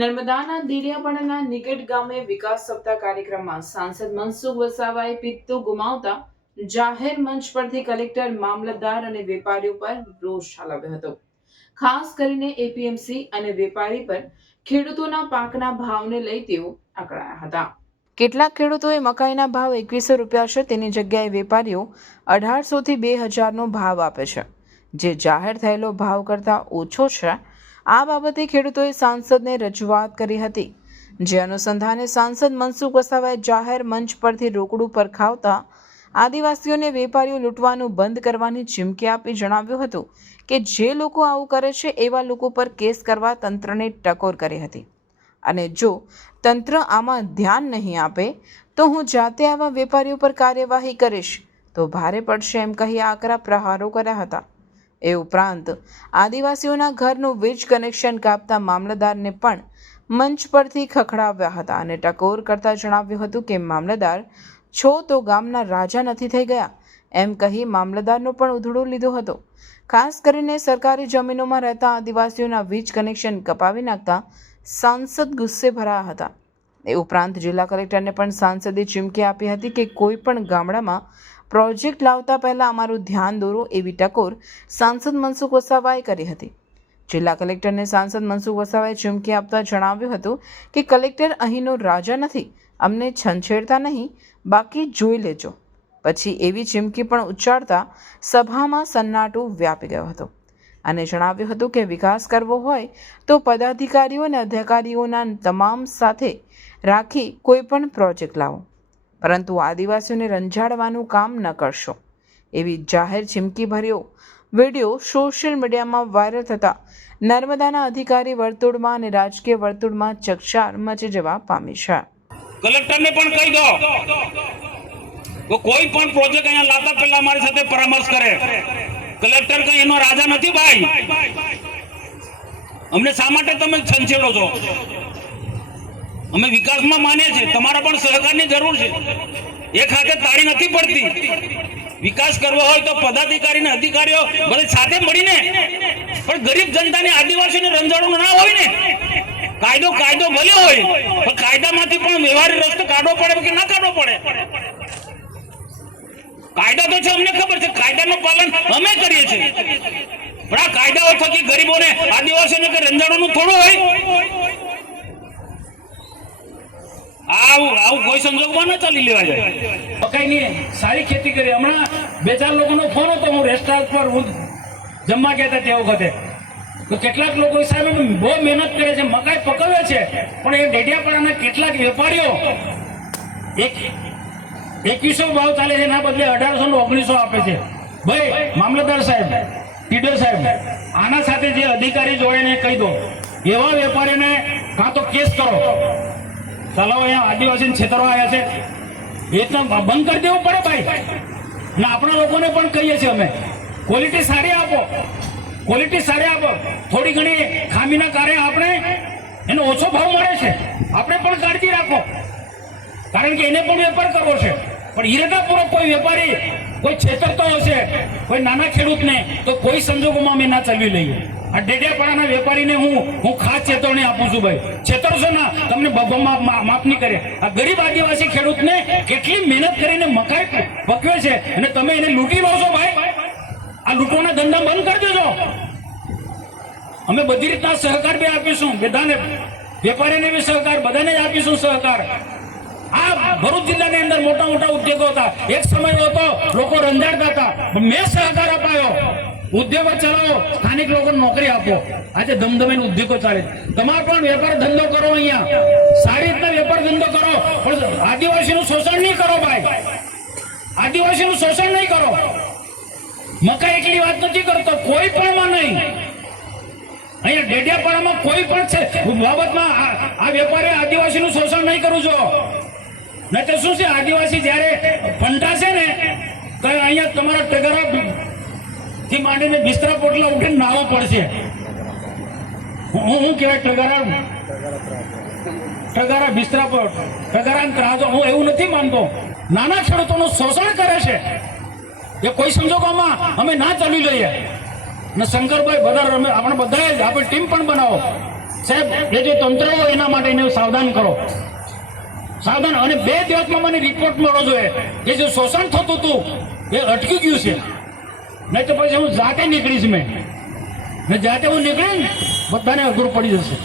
નર્મદાના દેડિયાપાડાના નિકટ ગામે વિકાસ સપ્તાહ કાર્યક્રમમાં સાંસદ મનસુખ વસાવાએ પિત્તું ગુમાવતા જાહેર મંચ પરથી કલેક્ટર, મામલતદાર અને વેપારીઓ પર રોષ ઠાલવ્યો હતો. ખાસ કરીને એપીએમસી અને વેપારી પર ખેડૂતોના પાકના ભાવને લઈ તેઓ અકળાયા હતા. કેટલાક ખેડૂતોએ મકાઈના ભાવ 2100 રૂપિયા છે, તેની જગ્યાએ વેપારીઓ 1800 થી 2000નો ભાવ આપે છે, જે જાહેર થયેલો ભાવ કરતાં ઓછો છે. આ બાબતે ખેડૂતોએ સાંસદને રજૂઆત કરી હતી, જે અનુસંધાને સાંસદ મનસુખ વસાવાએ જાહેર મંચ પરથી રોકડું પરખાવતા આદિવાસીઓને વેપારીઓ લૂંટવાનું બંધ કરવાની ચીમકી આપી જણાવ્યું હતું કે જે લોકો આવું કરે છે એવા લોકો પર કેસ કરવા તંત્રને ટકોર કરી હતી અને જો તંત્ર આમાં ધ્યાન નહીં આપે તો હું જાતે આવા વેપારીઓ પર કાર્યવાહી કરીશ તો ભારે પડશે એમ કહી આકરા પ્રહારો કર્યા હતા. એ ઉપરાંત આદિવાસીઓના ઘરનું વીજ કનેક્શન કાપતા મામલતદારને પણ મંચ પરથી ખખડાવ્યા હતા અને ટકોર કરતા જણાવ્યું હતું કે મામલતદાર છો તો ગામના રાજા નથી થઈ ગયા એમ કહી મામલતદારનો પણ ઉધડો લીધો હતો. ખાસ કરીને સરકારી જમીનોમાં રહેતા આદિવાસીઓના વીજ કનેક્શન કપાવી નાખતા સાંસદ ગુસ્સે ભરાયા હતા. એ ઉપરાંત જિલ્લા કલેક્ટરને પણ સાંસદે ચીમકી આપી હતી કે કોઈ પણ ગામડામાં પ્રોજેક્ટ લાવતા પહેલા અમારું ધ્યાન દોરો એવી ટકોર સાંસદ મનસુખ વસાવાએ કરી હતી. જિલ્લા કલેક્ટરને સાંસદ મનસુખ વસાવાએ ચીમકી આપતા જણાવ્યું હતું કે કલેક્ટર અહીંનો રાજા નથી, અમને છંછેડતા નહીં, બાકી જોઈ લેજો. પછી એવી ચીમકી પણ ઉચ્ચારતા સભામાં સન્નાટો વ્યાપી ગયો હતો અને જણાવ્યું હતું કે વિકાસ કરવો હોય તો પદાધિકારીઓ અને અધિકારીઓના તમામ સાથે રાખી કોઈ પણ પ્રોજેક્ટ લાવો, પરંતુ આદિવાસીઓને રંજાડવાનું કામ ન કરશો. એવી જાહેર ચીમકી ભર્યો વિડીયો સોશિયલ મીડિયામાં વાયરલ થતા નર્મદાના અધિકારી વર્તુળમાં અને રાજકીય વર્તુળમાં ચકચાર મચી જવા પામી છે. કલેક્ટરને પણ કહી દો તો કોઈ પણ પ્રોજેક્ટ અહીંયા લાવતા પહેલા અમારી સાથે પરામર્શ કરે. કલેક્ટર કઈ એનો રાજા નથી ભાઈ. અમને શા માટે તમે છંછેડો છો? અમે વિકાસમાં માનીએ છીએ, તમારા પણ સહકારની જરૂર છે. એક હાથે તાળી નથી પડતી. વિકાસ કરવો હોય તો પદાધિકારી અને અધિકારીઓ બધા સાથે મળીને, પણ ગરીબ જનતાને, આદિવાસીને રંજાડવું ના હોય ને. કાયદો કાયદો ભલે હોય, પણ કાયદામાંથી પણ વ્યવહારિક રસ્તો કાઢવો પડે કે ના કાઢવો પડે. કાયદા તો છે, અમને ખબર છે, કાયદાનું પાલન અમે કરીએ છીએ, પણ આ કાયદાઓ થકી ગરીબોને, આદિવાસીઓને કે રંજાડવાનું થોડું હોય. આવું કોઈ સંજોગમાં ન ચાલી લેવા જાય. મકાઈની સારી ખેતી કરી. હમણાં 2-4 લોકોનો ફોન હતો, હું રેસ્ટોરન્ટ પર જમવા ગયા હતા તે વખતે, તો કેટલાક લોકો સાહેબ બહુ મહેનત કરે છે, મકાઈ પકવે છે, પણ એ ડેડિયાપાડાના કેટલાક વેપારીઓ 2100 ભાવ ચાલે છે, એના બદલે 1800 ને 1900 આપે છે. ભાઈ મામલતદાર સાહેબ, ટીડર સાહેબ, આના સાથે જે અધિકારી જોડે કહી દો, એવા વેપારીને કાં તો કેસ કરો. ચાલો અહીંયા આદિવાસીને છેતરવા આવ્યા છે, એ તો બંધ કરી દેવું પડે ભાઈ. ને આપણા લોકોને પણ કહીએ છીએ અમે, ક્વોલિટી સારી આપો, ક્વોલિટી સારી આપો. થોડી ઘણી ખામીના કારણે આપણે એનો ઓછો ભાવ મળે છે, આપણે પણ કાળજી રાખો, કારણ કે એને પણ વેપાર કરવો છે. પણ ઈરાદાપૂર્વક કોઈ વેપારી કોઈ છેતરતો હશે કોઈ નાના ખેડૂતને, તો કોઈ સંજોગોમાં અમે ના ચલાવી લઈએ. આ ડેડિયાપાડાના વેપારીને હું ખાસ ચેતવણી આપું છું ભાઈ, છેતરશો ના, તમને માફ નહીં કરે. આ ગરીબ આદિવાસી ખેડૂતને કેટલી મહેનત કરીને મકાઈ પકવે છે અને તમે એને લૂંટી લો છો ભાઈ. આ લૂંટવાના ધંધા બંધ કરી દેજો. અમે બધી રીતના સહકાર બી આપીશું, બધાને, વેપારીને બી સહકાર, બધાને જ આપીશું સહકાર. આ ભરૂચ જિલ્લાની અંદર મોટા મોટા ઉદ્યોગો હતા, એક સમય હતો લોકો રંજાડતા હતા, પણ મેં સહકાર અપાયો. ઉદ્યોગો ચલાવો, સ્થાનિક લોકોને નોકરી આપો. આજે ધમધમીને ઉદ્યોગો ચાલે. તમારે પણ વેપાર ધંધો કરો, અહીંયા સારી રીતના વેપાર ધંધો કરો, પણ આદિવાસીનું શોષણ નહીં કરો ભાઈ. આદિવાસીનું શોષણ નહીં કરો. મકાઈ એકલી વાત નથી કરતો, કોઈ પણ માં નહીં. અહીંયા ડેડિયાપાડામાં કોઈ પણ છે બાબતમાં આ વેપારી આદિવાસીનું શોષણ નહીં કરવું જો. નહીં તો શું છે, આદિવાસી જયારે ફંટાશે ને તો અહીંયા તમારા ટગરા થી માંડીને બિસ્તરા પોટલા ઉઠીને નાવા પડશે. હું કહેવાય ટગારા બિસ્તરા પર ટગારા ત્રાજો, હું એવું નથી માનતો. નાના ખેડૂતોનું શોષણ કરે છે, એ કોઈ સંજોગોમાં અમે ના ચાલી લઈએ. ને શંકરભાઈ બધા આપણે બધાએ આપણે ટીમ પણ બનાવો, સાહેબ એ જે તંત્ર હોય એના માટે એને સાવધાન કરો, સાવધાન. અને 2 દિવસમાં મને રિપોર્ટ મળવો જોઈએ કે જે શોષણ થતું હતું એ અટકી ગયું છે, નહીં તો પછી હું જાતે નીકળીશ. મેં જાતે હું નીકળીને બધાને અઘરું પડી જશે.